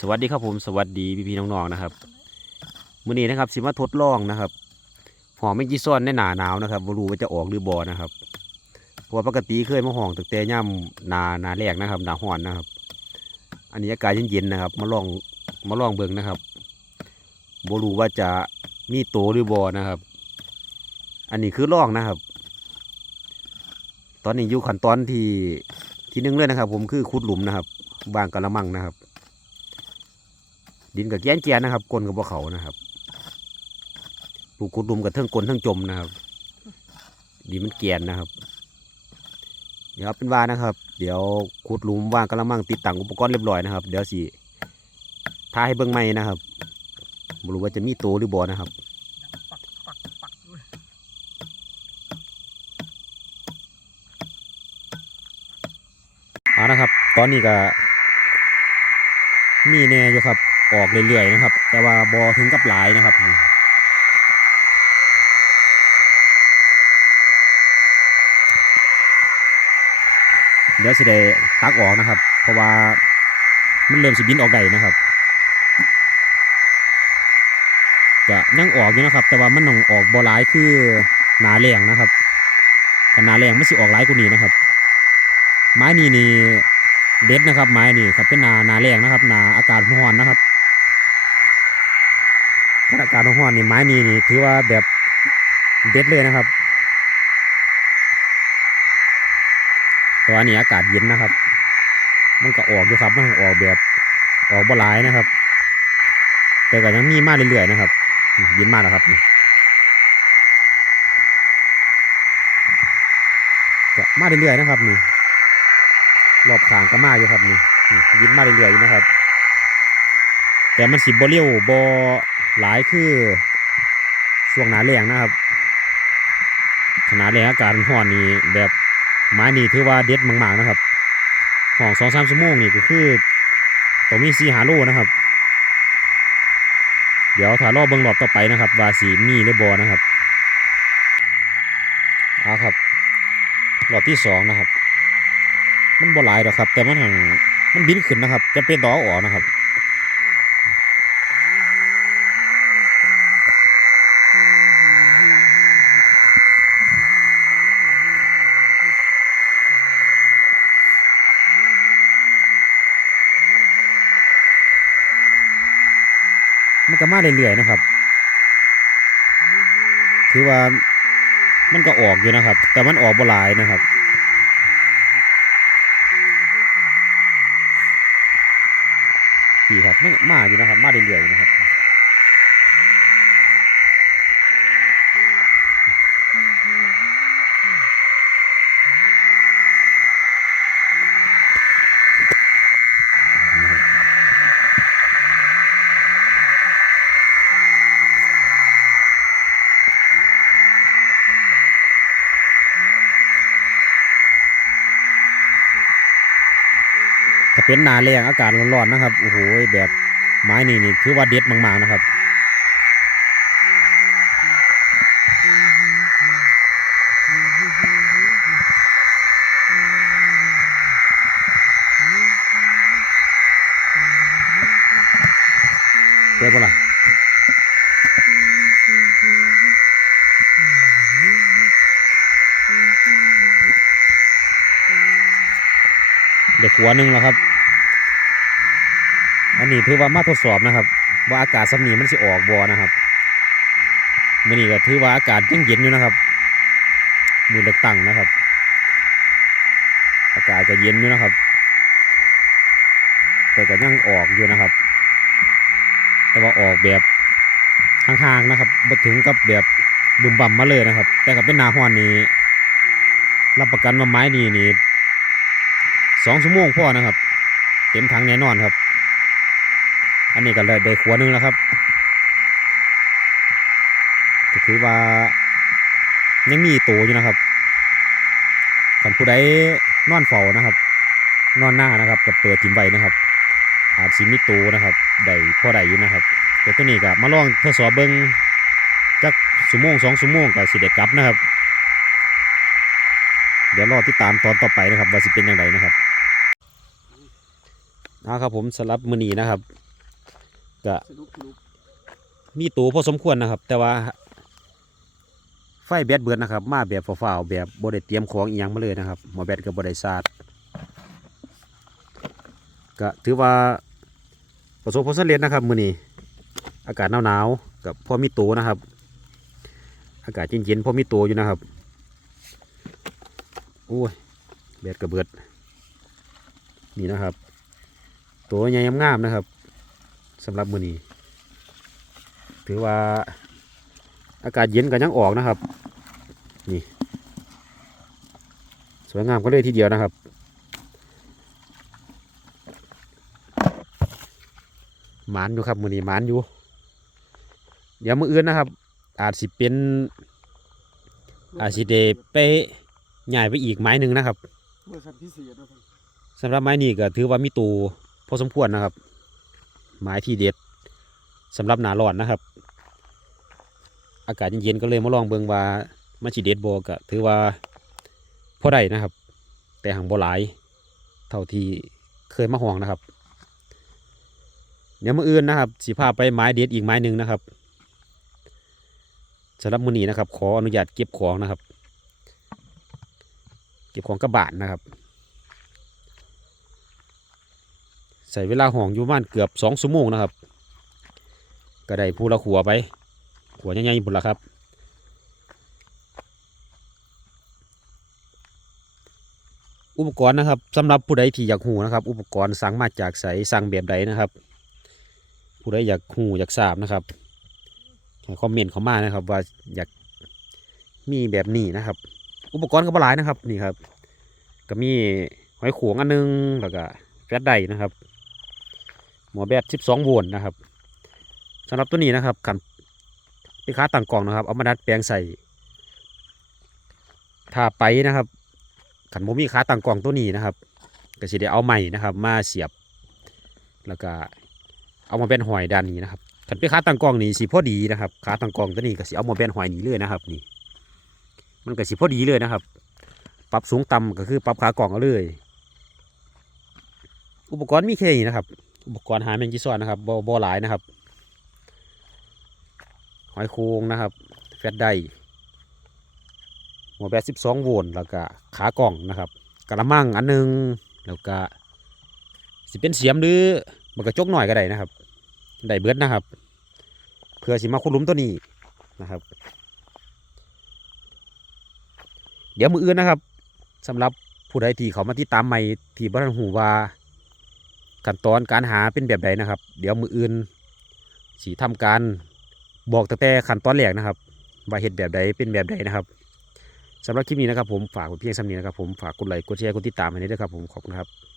สวัสดีครับผมสวัสดีพี่พี่น้องๆนะครับมื้อนี้นะครับสิมาทดลองนะครับหอมไม่กี่ซ้อนในหนาหนาวนะครับบ่รู้ว่าจะออกหรือบ่นะครับเพราะว่าปกติเคยมาห้องตั้งแต่ย่ำหนาหนาแรกนะครับหนาห้อนนะครับ อันนี้อากาศเย็นๆนะครับ มาลองมาลองเบิ่งนะครับบ่รู้ว่าจะมีโตหรือบ่นะครับ อันนี้คือลองนะครับ ตอนนี้อยู่ขั้นตอนที่ที่หนึ่งเลยนะครับ ผมคือขุดหลุมนะครับ บางกะละมังนะครับ ดินกับแกนแกนนะครับกลนกับบ่เขานะครับปลูกขุดลุมกับทั้งกลนทั้งจมนะครับดินมันแกนนะครับเดี๋ยวเป็นว่านะครับ เดี๋ยวขุดลุมวางกระมังติดตั้งอุปกรณ์เรียบร้อยนะครับ เดี๋ยวสิท้าให้เบิ่งใหม่นะครับบ่รู้ว่าจะมีโตหรือบ่นะครับเอานะครับ ตอนนี้ก็ มีแน่อยู่ครับ ออกเรื่อยๆนะครับ แต่ว่าบอถึงกับหลายนะครับเดี๋ยวสิได้ตักออกนะครับ เพราะว่ามันเริ่มสิบินออกได้นะครับจะยังออกอยู่นะครับ แต่ว่ามันต้องออกบอหลายคือหนาแรงนะครับถ้าหนาแรงมันสิออกหลายกว่านี้นะครับ ไม้นี่นี่ เด็ดนะครับ ไม้นี่ครับเป็นนานาแรงนะครับนาอากาศร้อนนะครับถ้าอากาศร้อนนี่ไม้นี่นี่ถือว่าแบบเด็ดเลยนะครับตัวนี้อากาศเย็นนะครับ มันก็ออกอยู่ครับมันออกแบบออกบ่หลายนะครับ แต่ก็ยังมีมากเรื่อยๆนะครับเย็นมากแล้วครับก็มาเรื่อยๆนะครับนี่ รอบขางก็มาอยู่ครับนี่ยินมาเรื่อยๆอยู่นะครับ แต่มันสิบ่เร็วบ่หลายคือช่วงหนาแรงนะครับขนาดแรงอากาศร้อนนี่แบบไม้นี่ถือว่าเด็ดมากๆนะครับห้องสองสามชั่วโมงนี่ก็คือต้องมีสีหาโลนะครับ เดี๋ยวถ้ารอบเบิ้งรอบต่อไปนะครับวาสีมีหรือบ่นะครับเอาครับรอบที่สองนะครับ มันบ่หลายหรอกครับ แต่มันหังมันบินขึ้นนะครับ จะเป็นต่ออออกนะครับมันก็มาเรื่อยๆนะครับ ถือว่ามันก็ออกอยู่นะครับ แต่มันออกบ่หลายนะครับ พี่ครับไม่มาอยู่นะครับ มาเรื่อยๆนะครับ เป็นหนาแรงอากาศร้อนๆนะครับ โอ้โหแบบไม้นี่นี่ถือว่าเด็ดมากๆนะครับเปิดปะล่ะเด็กหัวหนึ่งแล้วครับ อันนี้ถือว่ามาทดสอบนะครับ ว่าอากาศสำนีมันสิออกบอนะครับมื่อนี้ก็ถือว่าอากาศยังเย็นอยู่นะครับ มือเลือกตั้งนะครับ อากาศก็เย็นอยู่นะครับ แต่ก็ยังออกอยู่นะครับ แต่ว่าออกแบบห่างๆนะครับบ่ถึงกับแบบบุ่มบ่ำมาเลยนะครับ แต่กับเป็นนาห้อนนี้รับประกันว่าไม้นี่นี่สองชั่วโมงพ่อนะครับ เต็มถังแน่นอนครับ อันนี้ก็เลยได้ขวดหนึงแล้วครับก็ถือว่ายังมีตัวอยู่นะครับขันผู้ใดนอนเฝ้านะครับ นอนหน้านะครับก็เปิดทิมไว้นะครับ อาจสิมีตัวนะครับได้พอได้อยู่นะครับ แต่ตัวนี้ก็มาลองทดสอบเบิ้งจักสุโมงสองสุโมงก็สิเด็กกลับนะครับ เดี๋ยวรอติดตามตอนต่อไปนะครับ ว่าสิเป็นยังไงนะครับเอาครับผมสำหรับมือนีนะครับ ก็มีตัวพอสมควรนะครับ แต่ว่า ไฟแบตเบิดนะครับ มาแบบฝ้าวๆแบบบได้เตรียมของอีหยังมาเลยนะครับหมอแบตกับบได้ซาดก็ถือว่าประสบผลสำเร็จนะครับมือนี้อากาศหนาวๆกับพอมีตัวนะครับ อากาศเย็นๆพอมีตัวอยู่นะครับโอ้ยแบตกระเบิด นี่นะครับ ตัวใหญ่งามนะครับ สำหรับมือนี้ถือว่าอากาศเย็นก็ยังออกนะครับ นี่ สวยงามก็เลยทีเดียวนะครับ หมานอยู่ครับมือนี้หมานอยู่ เดี๋ยวมืออื่นนะครับ อาจสิเป็น อาจสิเดไปใหญ่ไปอีกไม้หนึ่งนะครับเวอร์ชันพิเศษด้วยครับสำหรับไม้นี้ก็ถือว่ามีตูพอสมควรนะครับ ไม้ที่เด็ดสำหรับหนาร้อนนะครับ อากาศเย็นๆก็เลยมาลองเบิงว่ามันสิเด็ดบ่ก็ถือว่าพอได้นะครับ แต่หังบ่หลายเท่าที่เคยมาห่วงนะครับ เดี๋ยวมื้ออื่นนะครับสิพาไปไม้เด็ดอีกไม้หนึ่งนะครับสำหรับมื้อนี้นะครับ ขออนุญาตเก็บของนะครับ เก็บของกระบาดนะครับ ใส่เวลาห่องอยู่ประมาณเกือบสองชั่วโมงนะครับ ก็ได้ผู้ละขัวไปขัวใหญ่ๆบุญละครับอุปกรณ์นะครับสำหรับผู้ใดที่อยากหูนะครับ อุปกรณ์สั่งมาจากใสสั่งแบบใดนะครับ ผู้ใดอยากหูอยากทราบนะครับคอมเมนต์เข้ามานะครับ ว่าอยากมีแบบนี้นะครับ อุปกรณ์ก็หลายนะครับนี่ครับ ก็มีหอยขวงอันหนึงแล้วก็แฟลชไดนะครับ หมอแบต12 โวลต์นะครับสำหรับตัวนี้นะครับกันเป็นค้าต่างกล่องนะครับ เอามาดัดแปลงใส่ถ้าไปนะครับขันโมมีค้าต่างกล่องตัวนี้นะครับก็สิได้เอาใหม่นะครับ มาเสียบ แล้วก็เอามาเป็นหอยด้านนี้นะครับขันเป็นค้าต่างกล่องนี่สีพอดีนะครับค้าต่างกล่องตัวนี้ก็สิเอามาเป็นหอยนี้เลยนะครับนี่มันก็สิพอดีเลยนะครับ ปรับสูงต่ำก็คือปรับขากล่องเอาเลย อุปกรณ์มีแค่นี้นะครับ อุปกรณ์หาแมงจีซอนนะครับบอบอหลายนะครับ หอยโครงนะครับ แฟตไดหัวแบต12โวลต์แล้วก็ขากล่องนะครับกระมังอันหนึงแล้วก็สิเป็นเสียมหรือมันกระจกหน่อยก็ได้นะครับได้เบิดนะครับ เพื่อสิมาคุดลุมตัวนี้นะครับ เดี๋ยวมืออื่นนะครับสำหรับผู้ใดที่เขามาติดตามใหม่ที่บ้านหูว่า ขั้นตอนการหาเป็นแบบใดนะครับ เดี๋ยวมืออื่นสีทำการบอกตั้งแต่ขั้นตอนแรกนะครับ ว่าเห็ดแบบใดเป็นแบบใดนะครับสำหรับคลิปนี้นะครับผมฝากเพียงสำนีนะครับผมฝากกดไลค์กดแชร์กดติดตามให้ด้วยครับผมขอบคุณครับ